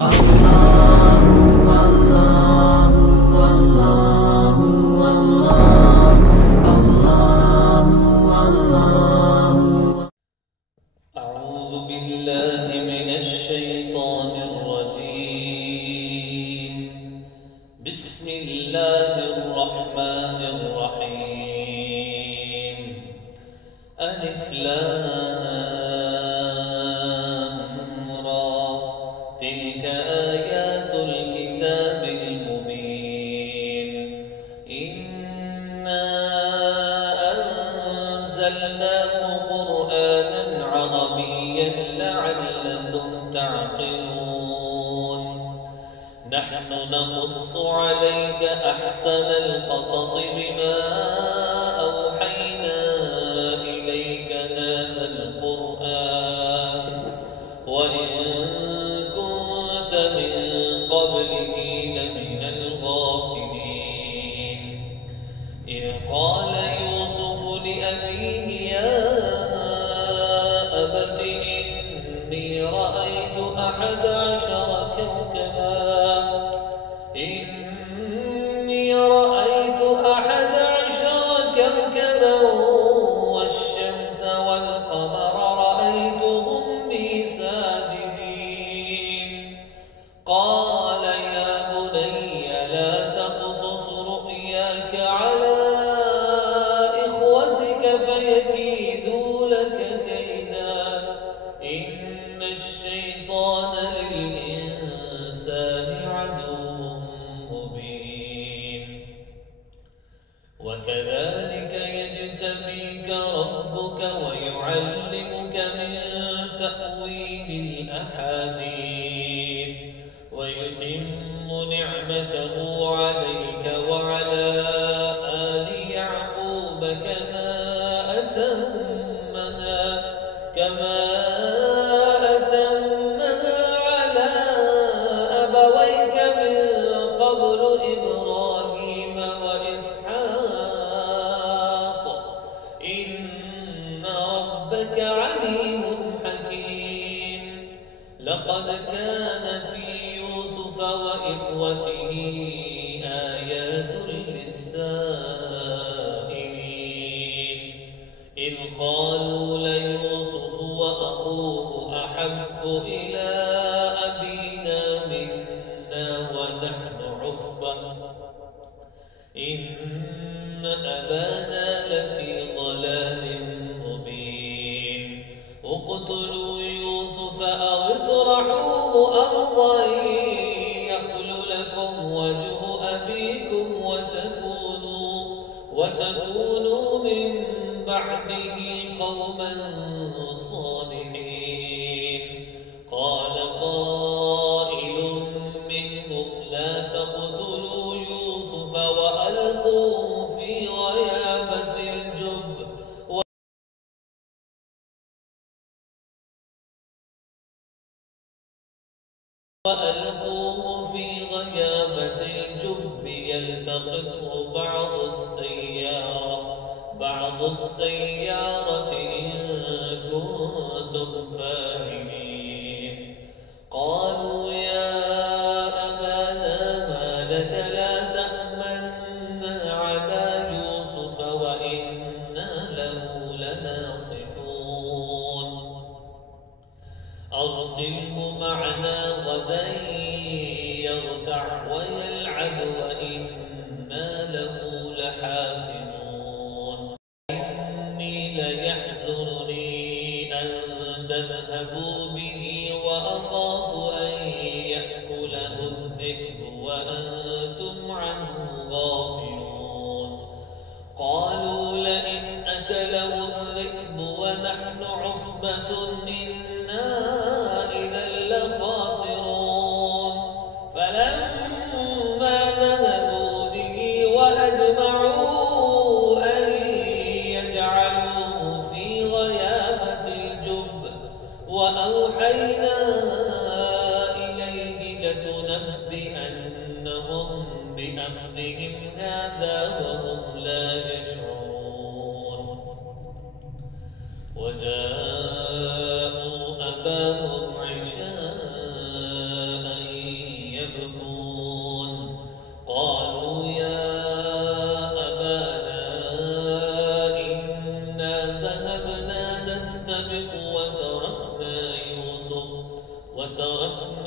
أعوذ بالله من الشيطان الرجيم. بسم الله الرحمن الرحيم. ألف لام را، تلك آيات الكتاب المبين. إنا أنزلناه قرآنا عربيا لعلكم تعقلون. نحن نقص عليك أحسن القصص بما أوحينا إليك هذا القرآن وإن كنت من قبله لمن الغافلين. إذ قال يوسف لأبيه يا أبت إني رأيت 11 كوكبا والشمس والقمر رأيتهم لي ساجدين. قال يا بني لا تقصص رؤياك على إخوتك فيكيدوا لك كيدا إن الشيطان للإنسان عدو مبين. وكذلك يجتبيك ربك ويعلمك من تأويل الأحاديث ويتم نعمته عليك وعلى آل يعقوب كما أتمها على أبويك من قبل إبراهيم وإسحاق إن ربك عليم حكيم. لقد كان في يوسف وإخوته آيات للسائلين إذ قالوا ليوسف وأخوه أحب إلى أبينا منا ونحن عصبة إن أبانا لفي ضلال مبين. اقتلوا يوسف أو اطرحوه أرضا يخل لكم وجه أبيكم وتكونوا من بعده قوما صالحين. قال قائل منهم لا تقتلوا يوسف وألقوه في غيابة الجب يلتقطه بعض السيارة إن كنتم فاعلين. قالوا يا أبانا ما لك لا تأمنا على يوسف وإنا له لناصحون. أرسله معنا غدا يرتع ويلعب وإنا له لحافظون. إني ليحزنني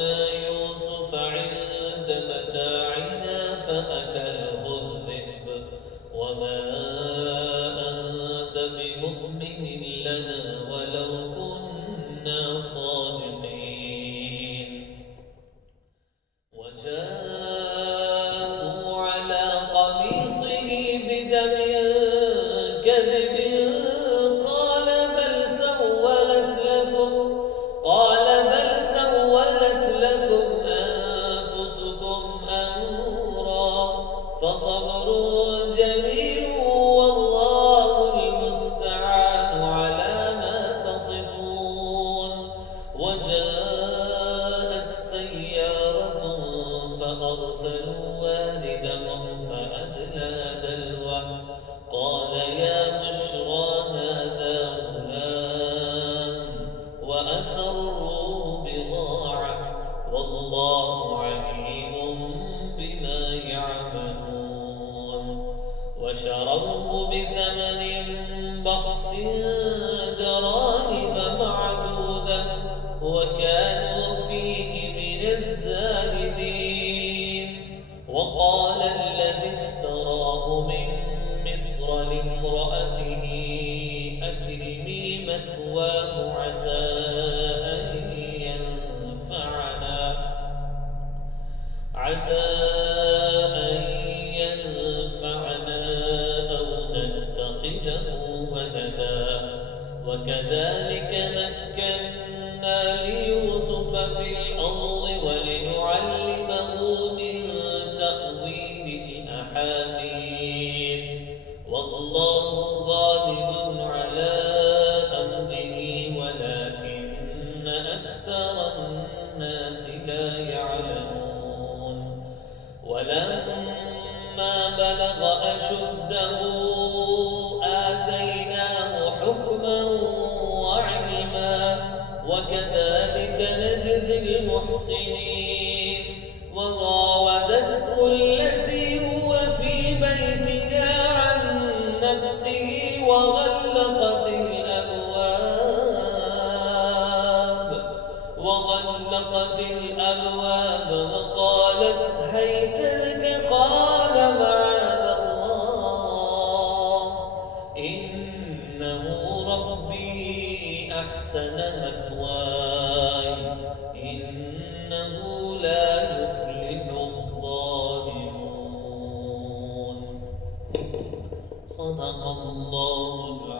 وتركنا يوسف عند متاعنا فأكله الذئب وما أنت بمؤمن لنا ولو كنا صادقين وجاءوا على قميصه بدم كذب قال بل سولت لكم أنفسكم أمرا فصبر جميل والله المستعان على ما تصفون وجاءت سيارة فأرسلوا والدهم فأدلى دلوه قال يا بشرى هذا غلام وأسروه بضاعة والله عليم بما يعملون وشروه بثمن بخس دراهم معدودة وكانوا فيه من الزاهدين وقال الذي اشتراه من مصر لامرأته أكرمي مثواه عسى أن ينفعنا أو نتخذه ولدا وكذلك مكنا ليوسف في الأرض ولنعلمه من تأويل الأحاديث والله غالب على أمره ولكن أكثر الناس لا يعلمون ولما بلغ أشده آتيناه حكما وعلما وكذلك نجزي المحسنين وراودته التي هو في بيتها عن نفسه وغلقت الأبواب وقالت هيت لك قال معاذ الله إنه ربي أحسن مثواي إنه لا يفلح الظالمون صدق الله